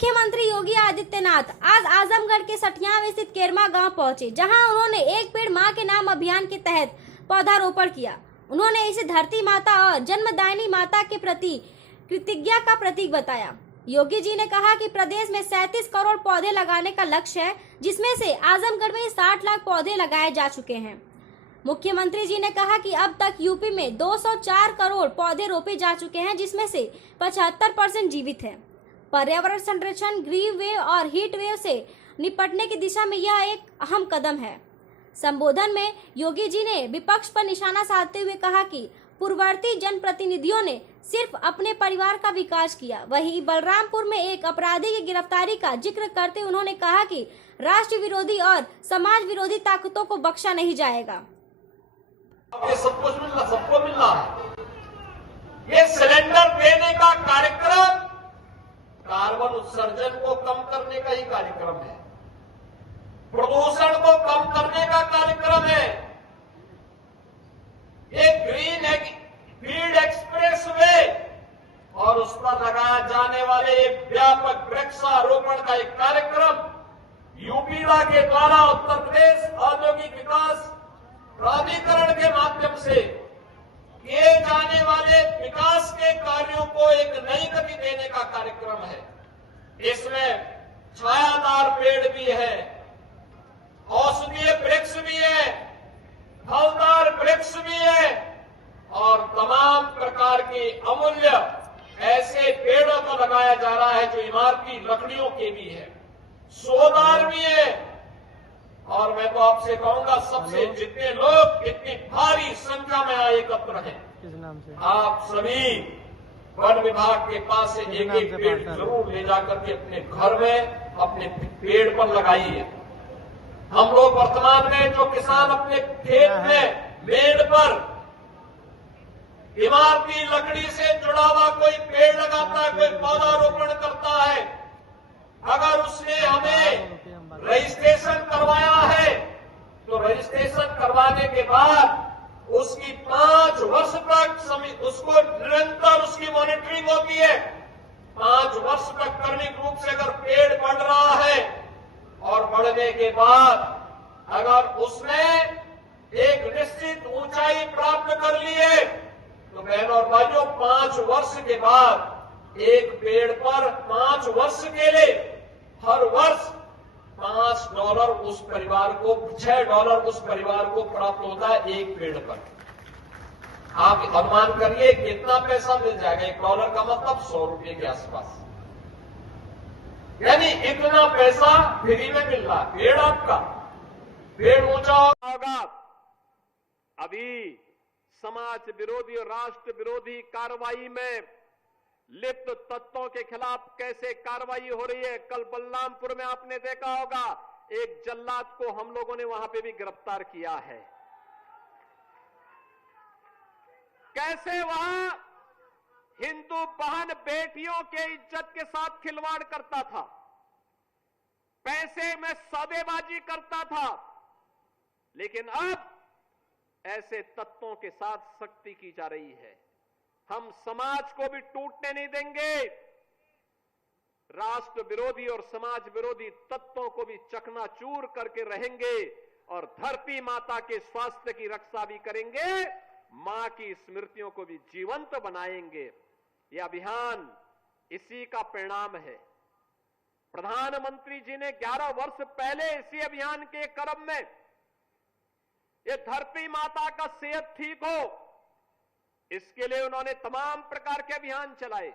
मुख्यमंत्री योगी आदित्यनाथ आज आजमगढ़ के सठिया में स्थित केरमा गांव पहुंचे, जहां उन्होंने एक पेड़ मां के नाम अभियान के तहत पौधारोपण किया। उन्होंने इसे धरती माता और जन्मदायिनी माता के प्रति कृतज्ञता का प्रतीक बताया। योगी जी ने कहा कि प्रदेश में 37 करोड़ पौधे लगाने का लक्ष्य है, जिसमें से आजमगढ़ में 60 लाख पौधे लगाए जा चुके हैं। मुख्यमंत्री जी ने कहा कि अब तक यूपी में 204 करोड़ पौधे रोपे जा चुके हैं, जिसमें से 75% जीवित हैं। पर्यावरण संरक्षण, ग्रीन वेव और हीट वेव से निपटने की दिशा में यह एक अहम कदम है। संबोधन में योगी जी ने विपक्ष पर निशाना साधते हुए कहा कि पूर्ववर्ती जनप्रतिनिधियों ने सिर्फ अपने परिवार का विकास किया। वहीं बलरामपुर में एक अपराधी की गिरफ्तारी का जिक्र करते उन्होंने कहा कि राष्ट्र विरोधी और समाज विरोधी ताकतों को बख्शा नहीं जाएगा। सबको मिलना ये सिलेंडर देने का कार्यक्रम कार्बन उत्सर्जन को कम करने का ही कार्यक्रम है, प्रदूषण को कम करने का कार्यक्रम है। ये ग्रीन फील्ड एक्सप्रेस वे और उस पर लगाए जाने वाले एक व्यापक वृक्षारोपण का एक कार्यक्रम यूपीडा के द्वारा उत्तर प्रदेश औद्योगिक विकास प्राधिकरण के माध्यम से किए जाने वाले विकास के कार्यों को एक नई गति देने का कार्यक्रम है। इसमें छायादार पेड़ भी है, औषधीय वृक्ष भी है, फलदार वृक्ष भी है और तमाम प्रकार के अमूल्य ऐसे पेड़ों को लगाया जा रहा है जो इमारती लकड़ियों के भी है, सोदार भी है। और मैं तो आपसे कहूंगा, सबसे जितने लोग इतनी भारी संख्या में एकत्र हैं, आप सभी वन विभाग के पास से एक एक पेड़ जरूर ले जाकर के अपने घर में अपने पेड़ पर लगाइए। हम लोग वर्तमान में जो किसान अपने खेत में मेड़ पर इमारती लकड़ी से जुड़ा हुआ कोई पेड़ लगाता है, कोई पौधारोपण करता है, अगर उसने हमें रजिस्ट्रेशन करवाया है तो रजिस्ट्रेशन करवाने के बाद उसकी 5 वर्ष तक उसको निरंतर उसकी मॉनिटरिंग होती है। 5 वर्ष तक क्रमिक रूप से अगर पेड़ बढ़ रहा है और बढ़ने के बाद अगर उसने एक निश्चित ऊंचाई प्राप्त कर ली है तो बहनों और भाइयों 5 वर्ष के बाद एक पेड़ पर 5 वर्ष के लिए हर वर्ष $5 उस परिवार को, $6 उस परिवार को प्राप्त होता है एक पेड़ पर। आप अनुमान करिए कितना पैसा मिल जाएगा। $1 का मतलब 100 रुपए के आसपास, यानी इतना पैसा फ्री में मिल रहा है। पेड़ आपका, पेड़ ऊंचा होगा। अभी समाज विरोधी और राष्ट्र विरोधी कार्रवाई में लिप्त तत्वों के खिलाफ कैसे कार्रवाई हो रही है। कल बलरामपुर में आपने देखा होगा, एक जल्लाद को हम लोगों ने वहां पे भी गिरफ्तार किया है। कैसे वहां हिंदू बहन बेटियों के इज्जत के साथ खिलवाड़ करता था, पैसे में सौदेबाजी करता था, लेकिन अब ऐसे तत्वों के साथ सख्ती की जा रही है। हम समाज को भी टूटने नहीं देंगे, राष्ट्र विरोधी और समाज विरोधी तत्वों को भी चकनाचूर करके रहेंगे और धरती माता के स्वास्थ्य की रक्षा भी करेंगे, मां की स्मृतियों को भी जीवंत बनाएंगे। यह अभियान इसी का परिणाम है। प्रधानमंत्री जी ने 11 वर्ष पहले इसी अभियान के क्रम में ये धरती माता का सेहत ठीक हो, इसके लिए उन्होंने तमाम प्रकार के अभियान चलाए।